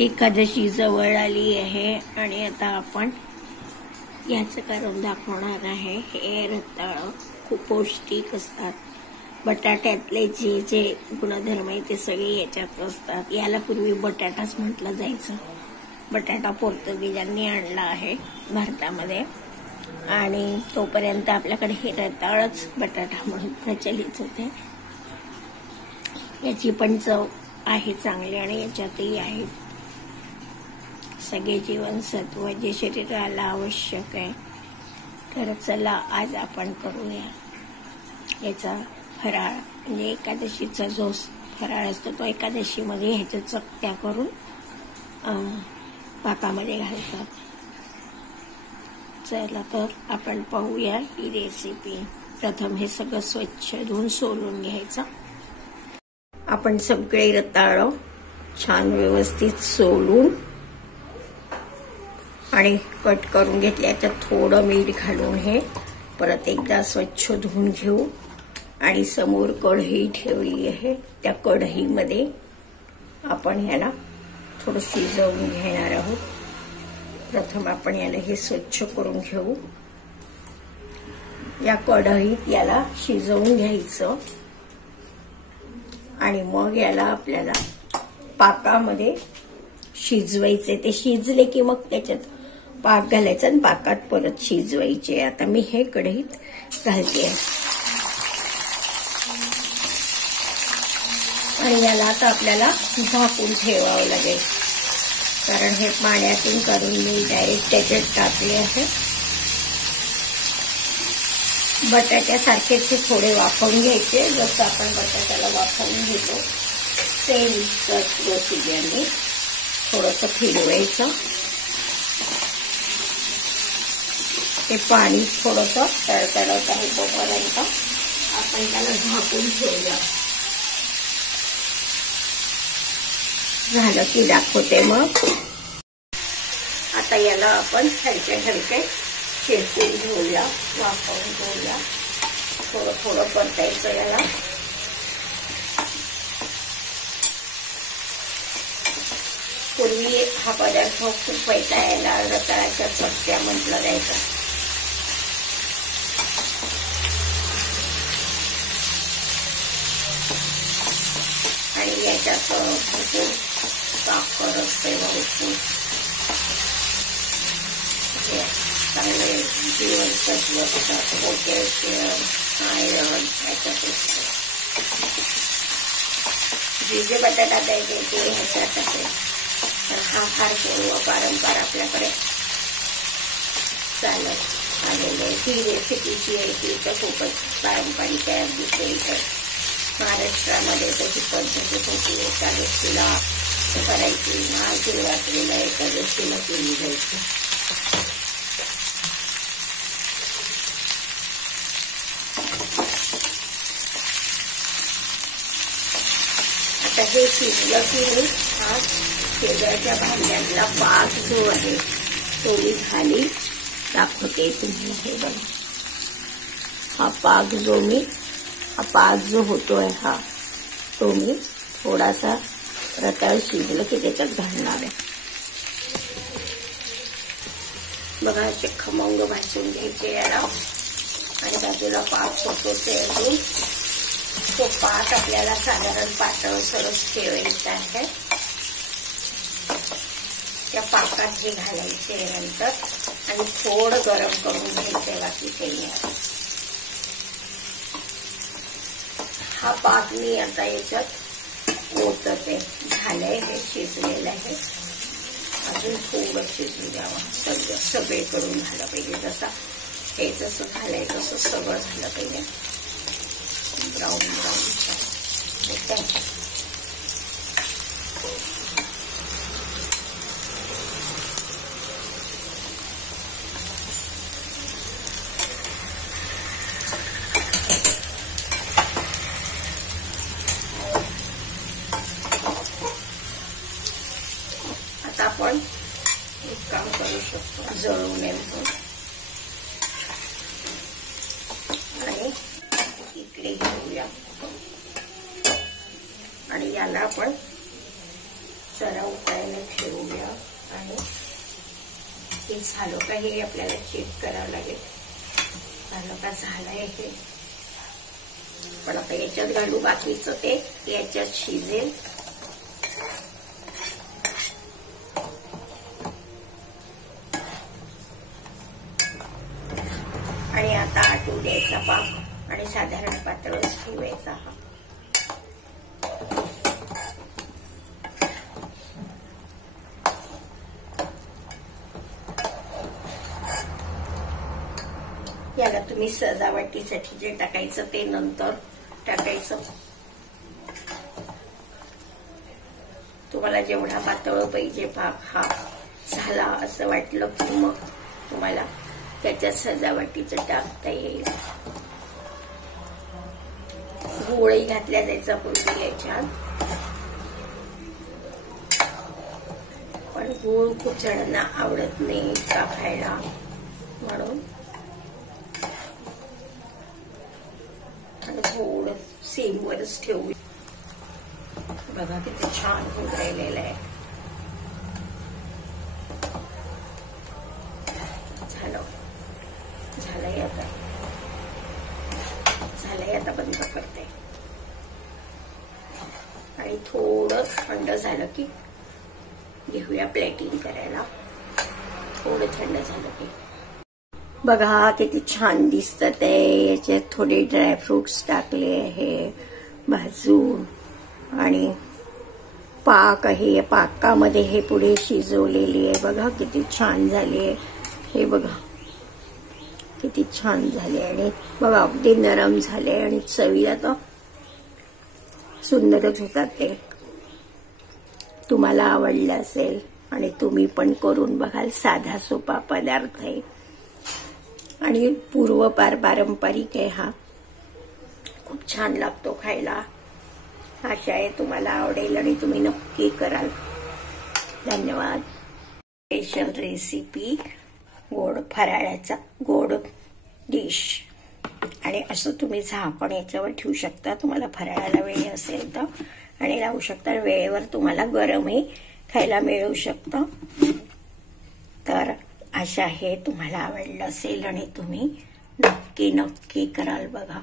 एकादशी जवळ आली आहे आणि आता आपण याचं करून दाखवणार आहे। हे रताळं खूप पौष्टिक असतात। बटाट्यातले जे जे गुणधर्म आहेत ते सगळे याच्यात असतात। याला पूर्वी बटाटाच म्हटलं जायचं। बटाटा पोर्तुगीजांनी आणला आहे भारतामध्ये आणि तोपर्यंत आपल्याकडे हे रताळच बटाटा म्हणून प्रचलित होते। याची पण चव आहे चांगली आणि याच्यातही आहे सगळे जीवनसत्व जे शरीराला आवश्यक आहे। तर चला आज आपण करूया याचा फराळ। म्हणजे एकादशीचा जो फराळ असतो तो एकादशीमध्ये ह्याच्या चकत्या करून पाकामध्ये घालतात। चला तर आपण पाहूया ही रेसिपी। प्रथम हे सगळं स्वच्छ धुवून सोलून घ्यायचं। आपण सगळे रताळं छान व्यवस्थित सोलून आणि कट करून घेतले। याच्यात थोडं मीठ घालून हे परत एकदा स्वच्छ धुवून घेऊ आणि समोर कढई ठेवली आहे। त्या कढईमध्ये आपण याला थोडं शिजवून घेणार आहोत। प्रथम आपण याला हे स्वच्छ करून घेऊ। या कढईत याला शिजवून घ्यायचं आणि मग याला आपल्याला पाकामध्ये शिजवायचे। ते शिजले की मग त्याच्यात पाक घालायचा आणि पाकात परत शिजवायचे। आता मी हे कढईत घालते आणि याला आता आपल्याला झाकून ठेवावं लागेल, कारण हे पाण्यातून काढून मी डायरेक्ट त्याच्यात टाकले आहे। बटाट्यासारखेच हे थोडे वाफवून घ्यायचे। जसं आपण बटाट्याला वाफवून घेतो सेम प्रोसिजरने थोडंसं फिरवायचं। ते पाणी थोडंसं तडतडत आहे तोपर्यंत आपण त्याला झाकून ठेवूया। झालं की दाखवते मग। आता याला आपण हलके हलके शेकून घेऊया, वाफवून घेऊया। थोडं थोडं परतायचं याला। पूर्वी हा पदार्थ खूप व्हायचा, याला रताळ्याच्या चकत्या म्हटलं जायचं। आणि याच्यात भरपूर साखर असते, भरपूर चांगले जीवनसत्व असतात, पोटॅशियम, आयरन याच्यात असते। जे बटाटा द्यायचे ते ह्याच्यात असेल। तर हा फार पूर्व पारंपरा आपल्याकडे चालत आलेली आहे। ही रेसिपी जी आहे ती तर खूपच पारंपरिक आहे। अगदी महाराष्ट्रामध्ये त्याची पद्धत होती। एकादशीला करायची, महाशिवरात्रीला एकादशीला केली जायची। आता हे शिजलं की हा शेजारच्या भांड्यातला पाक जो आहे तो मी खाली दाखवते तुम्हाला। हे बघा, हा पाक जो होतोय हा तो मी थोडासा रताळ शिजलं की त्याच्यात घालणार आहे। बघा असे खमंग भाजून घ्यायचे याला आणि बाजूला पाक होतो ते अजून तो पाक आपल्याला साधारण पातळसरच ठेवायचा आहे। त्या पाकात हे घालायचे नंतर आणि थोडं गरम करून घ्यायचं बाकी काही नाही। हा पाक मी आता याच्यात ओतते। झालंय, हे शिजलेलं आहे। अजून थोडं शिजू द्यावं। सगळे करून झालं पाहिजे। जसा हे जसं झालंय तसं सगळं झालं पाहिजे। ब्राऊन ब्राऊन आता आपण एक काम करू शकतो, जळू नये म्हणून आणि इकडे घेऊया आणि याला आपण जरा उकळायला ठेवू। झालं का हे आपल्याला चेक करावं लागेल. झालं का? झालंय हे. पण आता याच्यात घालू बाकीचं ते याच्यात शिजेल. आणि आता आटू द्यायचा पाक आणि साधारण पातळच ठेवायचा हा. याला तुम्ही सजावटीसाठी जे टाकायचं ते नंतर टाकायचं. तुम्हाला जेवढा पातळ पाहिजे पाक हा झाला असं वाटलं की मग तुम्हाला त्याच्यात सजावटीचं टाकता येईल. गोळही घातल्या जायचा पूर्वी याच्यात, पण गूळ खूप जणांना आवडत नाही का खायला, म्हणून थोडं सेमवरच ठेवू. बघा किती छान होऊन राहिलेलं आहे. झालंय आता बंद करते. आणि थोडं थंड झालं की घेऊया प्लेटिंग करायला. थोडं थंड झालं की बघा किती छान दिसतं ते. याच्यात थोडे ड्रायफ्रुट्स टाकले आहे भाजून आणि पाक आहे. पाकामध्ये हे पुढे शिजवलेली आहे. बघा किती छान झाली आहे. हे बघा किती छान झाले आणि बघा अगदी नरम झाले आणि चवीला तर सुंदरच होतात ते. तुम्हाला आवडलं असेल आणि तुम्ही पण करून बघाल. साधा सोपा पदार्थ आहे आणि पूर्वपार पारंपरिक आहे हा. खूप छान लागतो खायला. आशा आहे तुम्हाला आवडेल आणि तुम्ही नक्की कराल. धन्यवाद. स्पेशल रेसिपी गोड फराळाचा गोड डिश. आणि असं तुम्ही झाकण याच्यावर ठेवू शकता तुम्हाला फराळाला वेळ असेल तर, आणि लावू शकता. वेळेवर तुम्हाला गरमही खायला मिळू शकतं. तर आशा आहे तुम्हाला आवडलं असेल आणि तुम्ही नक्की कराल. बघा